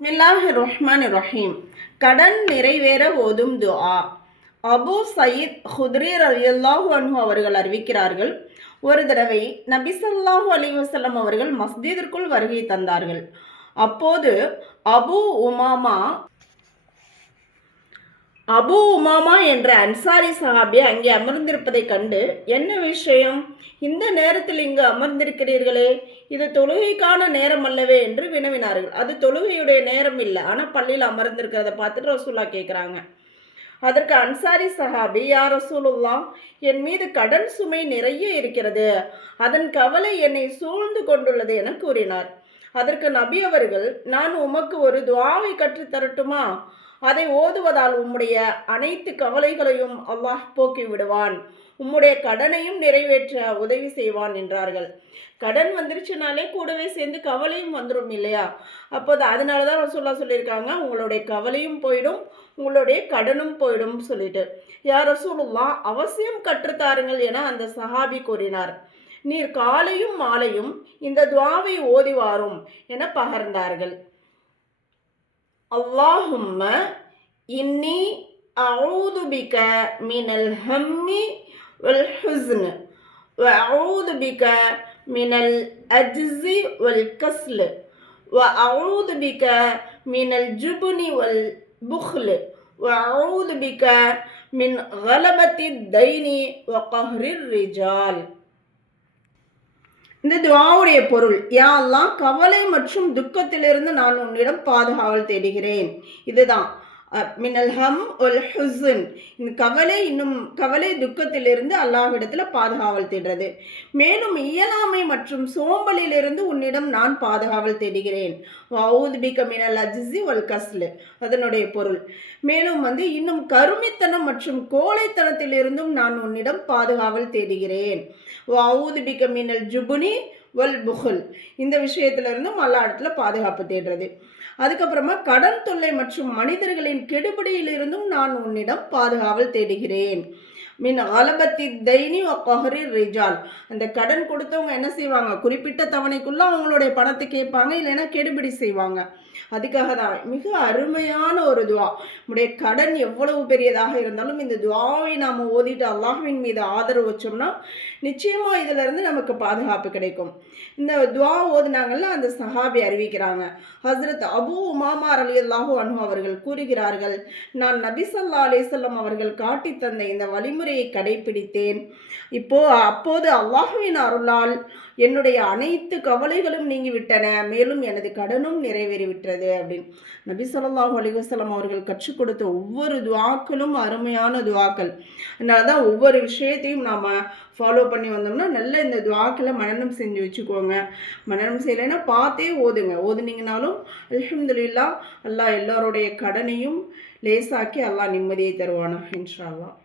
பிஸ்மில்லாஹிர் ரஹ்மானிர் ரஹீம். கடன் நிறைவேற ஓதும் துஆ. அபு சயீத் ஹுத்ரி ரலியல்லாஹு அன்ஹு அவர்கள் அறிவிக்கிறார்கள், ஒரு தடவை நபி ஸல்லல்லாஹு அலைஹி வஸல்லம் அவர்கள் மஸ்ஜிதிற்குள் வருகை தந்தார்கள். அப்போது அபு உமாமா என்ற அன்சாரி சஹாபி அங்கே அமர்ந்திருப்பதைக் கண்டு, என்ன விஷயம், இந்த நேரத்தில் இங்கு அமர்ந்திருக்கிறீர்களே, இது தொழுகைக்கான நேரம் அல்லவே என்று வினவினார்கள். அது தொழுகையுடைய நேரம் இல்லை, ஆனால் பள்ளியில் அமர்ந்திருக்கிறத பார்த்துட்டு ரசூல்லா கேட்குறாங்க. அதற்கு அன்சாரி சஹாபி, யா ரசூலுல்லா, என் மீது கடன் சுமை நிறைய இருக்கிறது, அதன் கவலை என்னை சூழ்ந்து கொண்டுள்ளது என கூறினார். அதற்கு நபி அவர்கள், நான் உமக்கு ஒரு துஆவை கற்றுத்தரட்டுமா? அதை ஓதுவதால் உம்முடைய அனைத்து கவலைகளையும் அல்லாஹ் போக்கி விடுவான், உம்முடைய கடனையும் நிறைவேற்ற உதவி செய்வான் என்றார்கள். கடன் வந்துருச்சுனாலே கூடவே சேர்ந்து கவலையும் வந்துடும் இல்லையா? அப்போது அதனால தான் ரசூல்லா சொல்லியிருக்காங்க, உங்களுடைய கவலையும் போயிடும், உங்களுடைய கடனும் போயிடும் சொல்லிட்டு. யா ரசூலுல்லா, அவசியம் கற்றுத்தாருங்கள் என அந்த சஹாபி கூறினார். நீர் காலையும் மாலையும் இந்த துஆவை ஓதி வாரும் என பகர்ந்தார்கள். அல்லாஹும்ம இன்னி அஊது பிக மினல் ஹம்மி வல் ஹுஸ்ன் வ அஊது பிக மினல் அஜ்ஸி வல் கஸ்ல் வ அஊது பிக மினல் ஜுப்னி வல் புக்ல் வ அஊது பிக மின் கலபத்தி தைனி வ கஹ்ரிர் ரிஜால். இந்த துஆவுடைய பொருள், யா அல்லாஹ், கவலை மற்றும் துக்கத்திலிருந்து நான் உன்னிடம் பாதுகாவல் தேடுகிறேன். இதுதான் மினல் ஹம் ஒல் ஹுஸ்ன், இந்த கவலை துக்கத்திலிருந்து அல்லாஹ்விடத்தில் பாதுகாவல் தேடுறது. மேலும் இயலாமை மற்றும் சோம்பலிலிருந்து உன்னிடம் நான் பாதுகாவல் தேடுகிறேன். வஊது பிக மினல் அஜ்ஸி வல் கஸ்ல், அதனுடைய பொருள். மேலும் இன்னும் கருமித்தனம் மற்றும் கோழைத்தனத்திலிருந்தும் நான் உன்னிடம் பாதுகாவல் தேடுகிறேன். வஊது பிக மினல் ஜுப்னி வல் புக்ல், இந்த விஷயத்திலிருந்தும் அல்லாஹ் இடத்துல பாதுகாப்பு தேடுறது. அதுக்கப்புறமா கடன் தொல்லை மற்றும் மனிதர்களின் கெடுபிடியிலிருந்தும் நான் உன்னிடம் பாதுகாவல் தேடுகிறேன். மின் கலபத்தி தைனி வ கஹ்ரிர் ரிஜால், அந்த கடன் கொடுத்தவங்க என்ன செய்வாங்க, குறிப்பிட்ட தவணைக்குள்ள அவங்களுடைய பணத்தை கேட்பாங்க, இல்லைன்னா கெடுபிடி செய்வாங்க. அதுக்காக தான் மிக அருமையான ஒரு துஆ. நம்முடைய கடன் எவ்வளவு பெரியதாக இருந்தாலும் இந்த துஆவை நாம் ஓதிட்டு அல்லாஹ்வின் மீது ஆதரவு வச்சோம்னா நிச்சயமாக இதிலிருந்து நமக்கு பாதுகாப்பு கிடைக்கும். இந்த துஆ ஓதுனாங்கள்ல அந்த சஹாபி அறிவிக்கிறாங்க, ஹஸ்ரத் அபு உமாமா ரலியல்லாஹு அன்ஹு அவர்கள் கூறுகிறார்கள், நான் நபி ஸல்லல்லாஹு அலைஹி வஸல்லம் அவர்கள் காட்டி தந்த இந்த வழிமுறையை கடைபிடித்தேன். அப்போது அல்லாஹ்வின் அருளால் என்னுடைய அனைத்து கவலைகளும் நீங்கிவிட்டன, மேலும் எனது கடனும் நிறைவேறிவிட்டது அப்படின்னு நபி ஸல்லல்லாஹு அலைஹி வஸல்லம் அவர்கள் கற்றுக் கொடுத்த ஒவ்வொரு துஆக்களும் அருமையான துஆக்கள். அதனால தான் ஒவ்வொரு விஷயத்தையும் நாம் ஃபாலோ பண்ணி வந்தோம்னா நல்ல இந்த துஆக்களை மனனம் செஞ்சு வச்சுக்கோங்க. மனனம் செய்யலைன்னா பார்த்தே ஓதுனீங்கனாலும் அல்ஹம்துலில்லாஹ், அல்லாஹ் எல்லாருடைய கடனையும் லேசாக்கி அல்லாஹ் நிம்மதியை தருவானா இன்ஷா அல்லாஹ்.